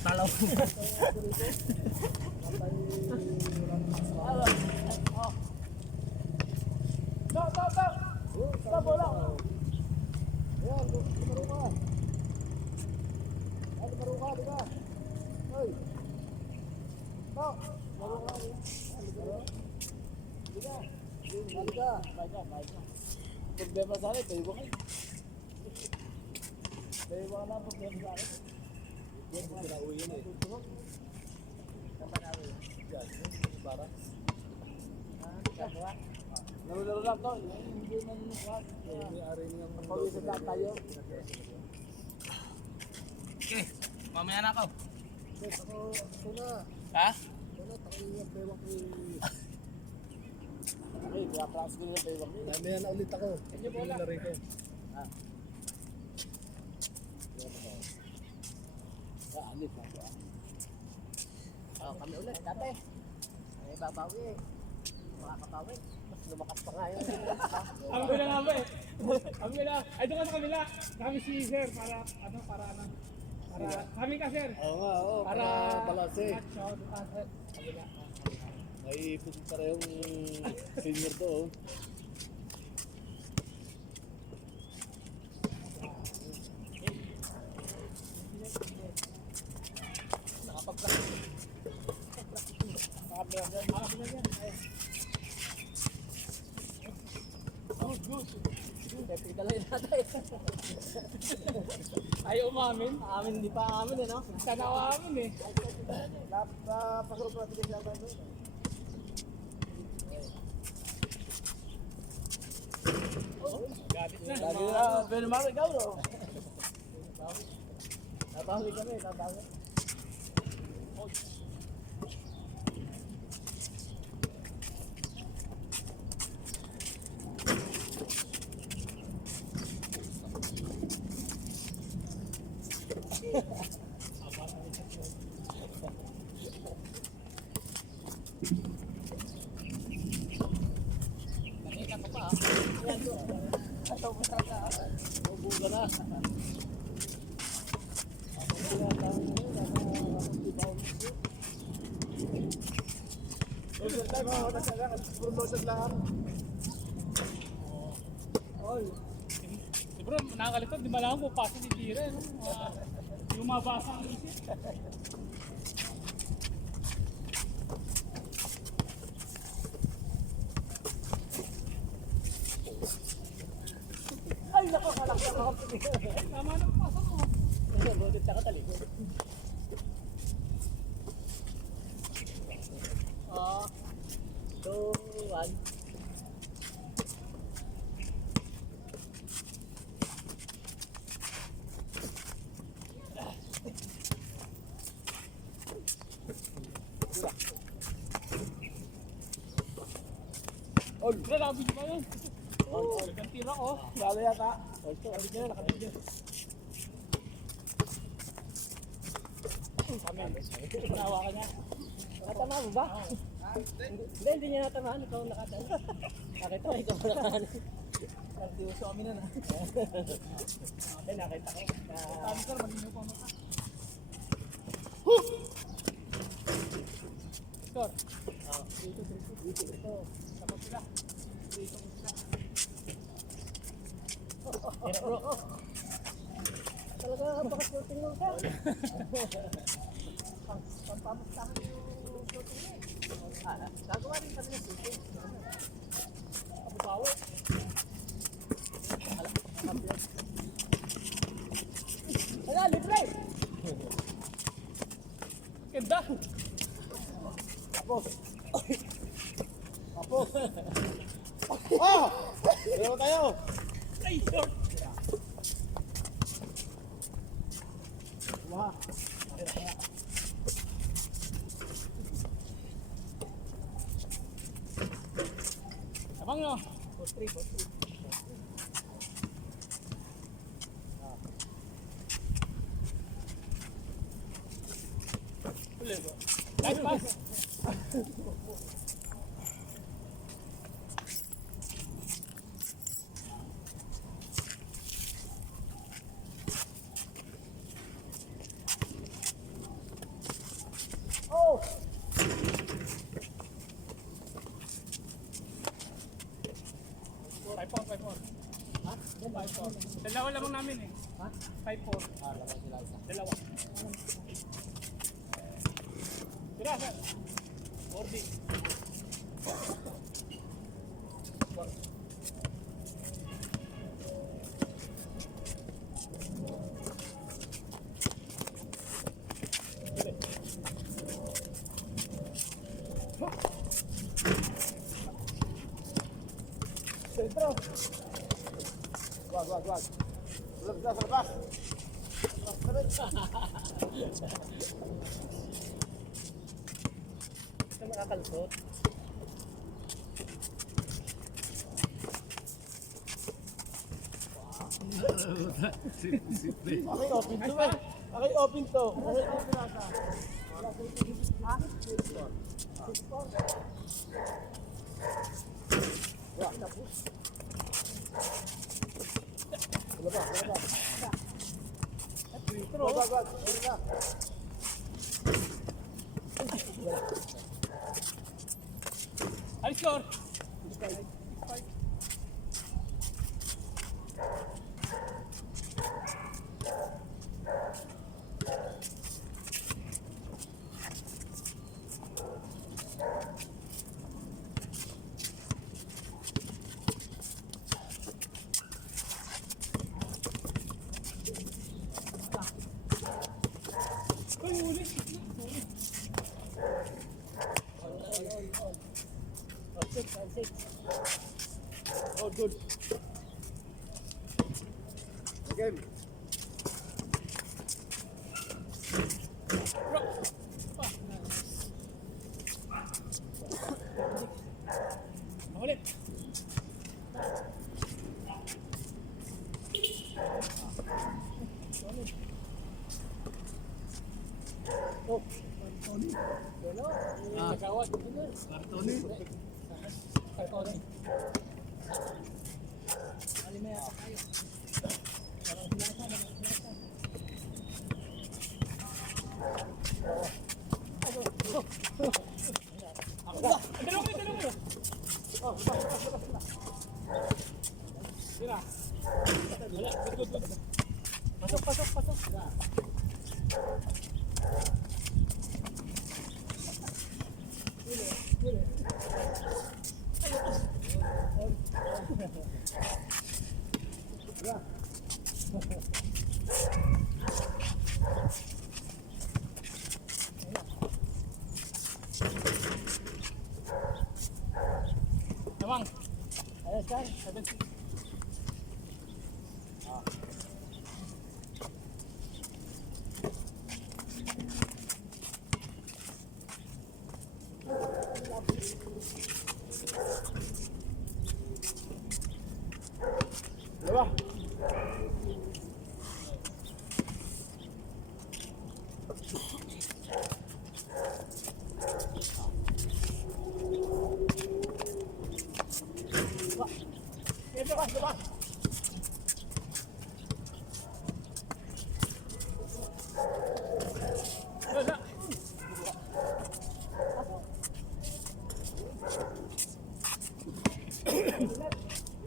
Talaw. Stop bola. Ayan, lumaro ka. Ay, lumaro ka, di ba? Hoy. Stop. Lumaro ka. Lumaro. Di ba? Balik ka. Balik ka. Problema sa akin, tayo ba kayo? Tayo ba ka lang problema sa akin? Yan, kung pinauwi yun eh. Saan na uwi? Yan, para. Laro-laro lang to. Hindi man nukat. May-ari niyang pawisan lang tayo. Okay, mamaya na ako. Ako na. Ha? Ako na, takinig pewang ko. Okay, kaya practice ko yung pewang ko. Mamaya na ulit ako. Hindi mo na rin ko. Ha? Alit lang ko. Kami ulit, dati. Ay, babawi eh. Makakabawi. Mas lumakas pa nga yun. Ang gula nga ba eh. Ang gula. Ay, doon ka sa kabila. Kami si Sir para kami ka Sir. Oo nga, oo. Para balase. Kabila. May ipon parehong senior to. Oh. Nakapag-practice. Good. Pidalay natin. Ay, umamin. Amin, hindi pa amin eh, no? Sana amin eh. Pasok natin kasi naman doon. Galit na. Lagi na, pero mami, ikaw, no? Nabawi kami, nabawi. Nakita ko pa. Ayan ko. Ato ko talaga. Bubuga na. Ako tinatawag mo. Bulldozer time ako. Bulldozer lang. Oy. Si bro, nakakalito. Di malaman mo paso ni Tira. No? Lumabasa ang isip. Ay, nako, kalakyan ako. Tama na pasok mo. Bulit na katalikod. 2, 1. Oh, bro, nakabidyo ba yun? Oh, nagkantira ko. Lalo yata. Nakabidyo na, nakabidyo. Nawa ka niya. Nakatama mo ba? Hindi niya natamaan. Ikaw nakatama. Nakita mo, ikaw nakatama. Nagdiuso kami na na. Okay, nakita ko. Sabi sir, malinaw pa mata. Score. Dito. Tapos sila. Dito ko sila. Yan bro. Talaga bakit shooting mo ka? Pampamustahan yung shooting mo. Gagawa rin kami ng shooting. Abubawi. Wala, libre! Ganda! Tapos. Tapos. Ah! Pero tayo! Ay, short! Wah! Abang no? Post 3. Nice pass! lamang namin eh. Ha? 5-4. Laban sila isa. Dalawa. Tira, sir. 4D. Sentro. Wag. Lepas. Ito makakalusot. Okay, open to eh. Okay, open to. Okay, open ata. Ha? Wag, tapos. Wala ba? Wag. High score. Ay, huli. Oh, good. Game. Ulit. Oh, Tony. Kagawad. Tony. Kartoni. Alimaya pa tayo. Dalawa. Tira. Wala. Good. Pasok. Tamang. Ayos kan? 7-6. Dalawa. Dalawa. Wala.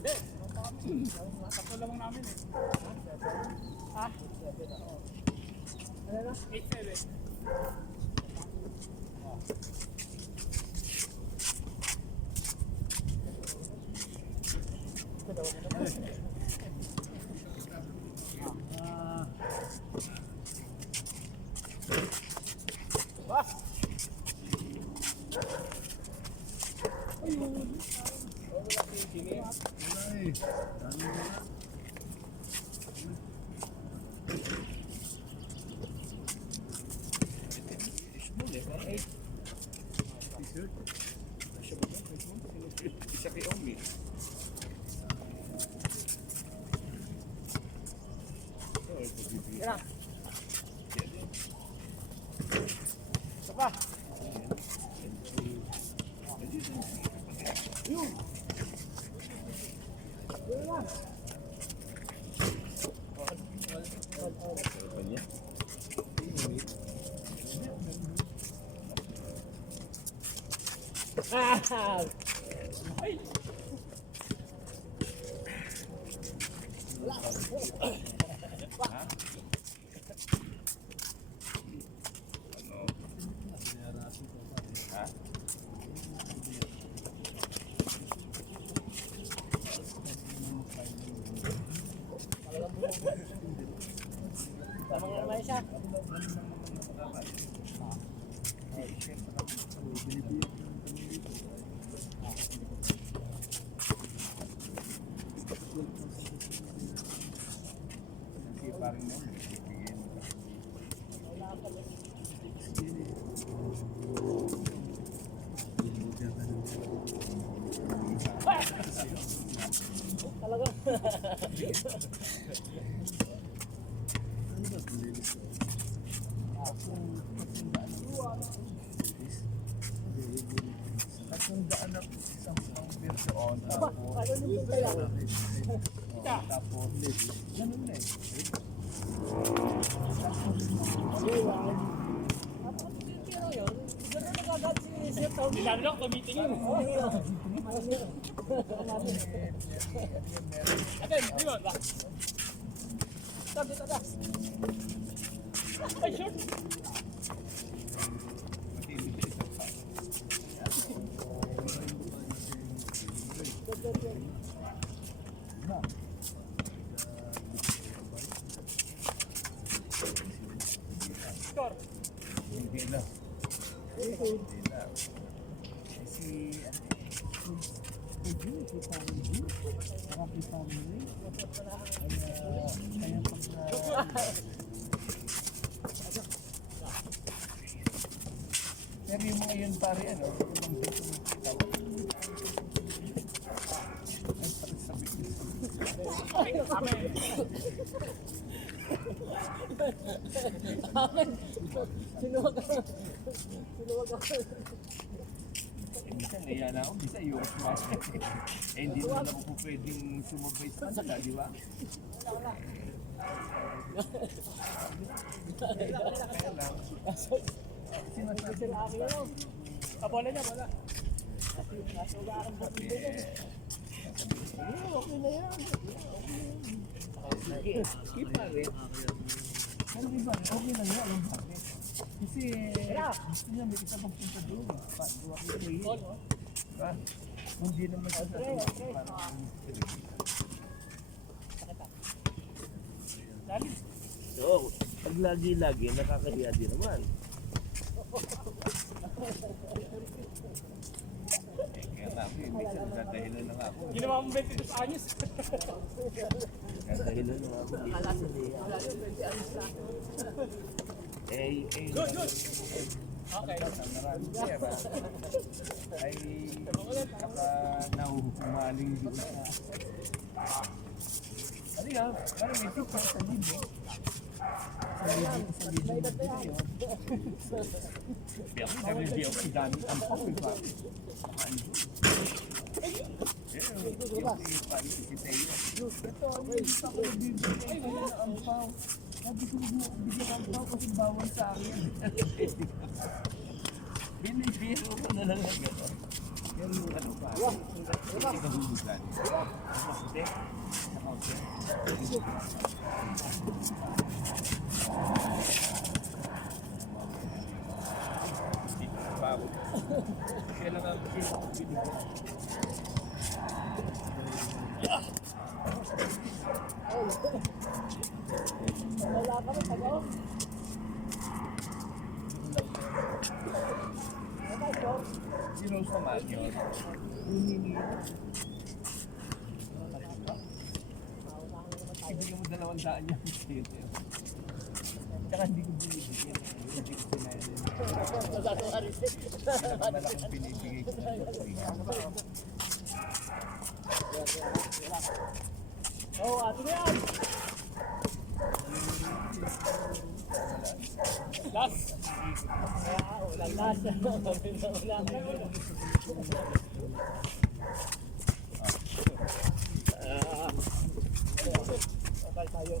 Hindi. Tatlo lamang namin eh. Ha? 8-7. Apa? Yun. Yun lang. Ah! Ay! Wala. Lalo lang tumitingin. Atin, di ba? Dito. Ay, short. Score. Hindi na. Pero yung mga yun pare, ano? Sinuwag ka. Minsan naya na ako, minsan yung smash. Hindi naman ako po pwedeng sumabay sa kanila, di ba? Kaya lang. Bola niya, bola. Okay na yan. Skip pa rin. Ano ba? Okay lang yan. Alam bakit? Kasi gusto niya may isa pang punta doon. Duwa ko rin. Diba? Hindi naman siya sa parang Dali. so, pag lagi-lagi, nakakahiya din naman. Kaya namin, minsan nagdahilan lang ako. Ginawa mo 22 anyos. Nagdahilan lang ako. Good. Okay. Maraming pera ay saka nahuhumaling doon sa ano yan? Parang may tip sa libo. Sa libo na video. Kaya ako nag-review ako ang dami ang pawin pa. Yung pali si Teo. Ito, hindi pa ako bibigay ng ampaw. Sabi ko bigyan ng ampaw kasi bawal sa akin. Binibiro ko na lang ang gano'n. Yung ano pa, hindi kahulugan. Hindi, kaya lang ang binibiro. Wala ka rin, tagaw. Si Rose naman yun. Hihingi. Ibigay mo 200 niya. Tsaka hindi ko binibigyan. Hindi ko sinayin. Malaking binibigay ko. Oo, ato na yan. Last. Wala lasa. Wala ka. Okay tayo.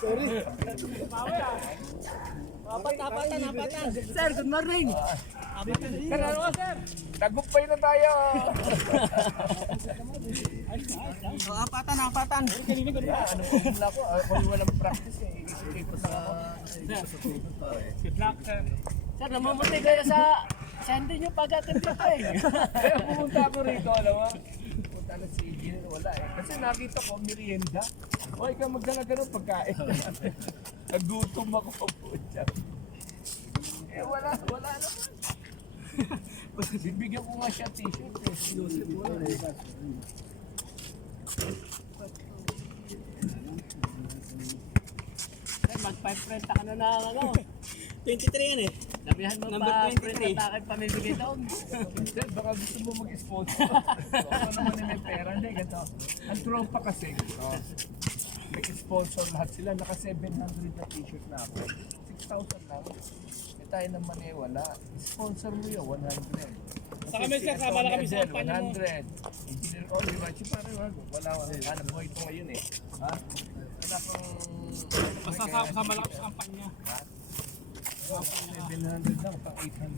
Sorry. Apatan. Sir, good morning. Sir, ano ka, sir? Tagumpay na tayo! Apatan. Kanina ko na. Ano po muna ako? Ako walang practice eh. Ikot lang ako. Good luck, sir. Sir, namumuti kayo sa hindi nyo pag-attempt dito eh. Kaya pumunta ako rito, alam mo? Pumunta Nakita na si Engineer, wala eh. Kasi nakita ko, merienda. O, ikaw magdala-gano pagkain. Nagutom ako po siya. Eh, wala naman. Bibigyan ko nga siya t-shirt eh. Si Joseph, wala eh. Mag-5 ka na ng ano. 23 yan eh. Sabihan mo Number pa, 23. print na aking pamimigay doon. Sir, baka gusto mo mag-sponsor. Ako naman eh, may pera. Hindi, ganito. Ang tropa kasi, may sponsor lahat sila. Naka 700 na t-shirt na ako. 6,000 lang. Eh tayo naman eh, wala. Sponsor mo yun, 100. Sa kami, sir, sama na kami sa kampanya mo. 100. Engineer ko, di ba? Si parang wala. Hanap buhay ito ngayon eh. Ha? Wala pang... Basta sama lang kami sa kampanya. 700 lang, pang 800.